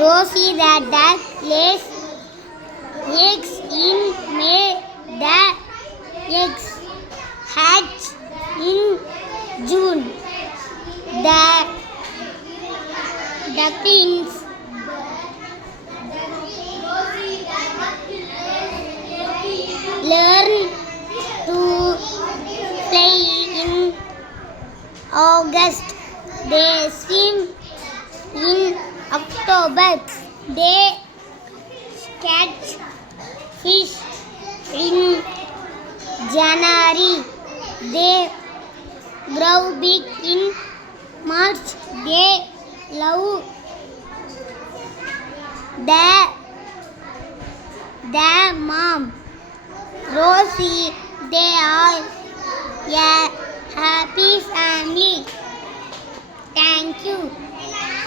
Rosie the duck lays eggs in May. The eggs hatch in June. The ducklings learn to fly in August. They swim in October. They catch fish in January. They grow big in March. They love the mom. Rosie, they are a happy family. Thank you.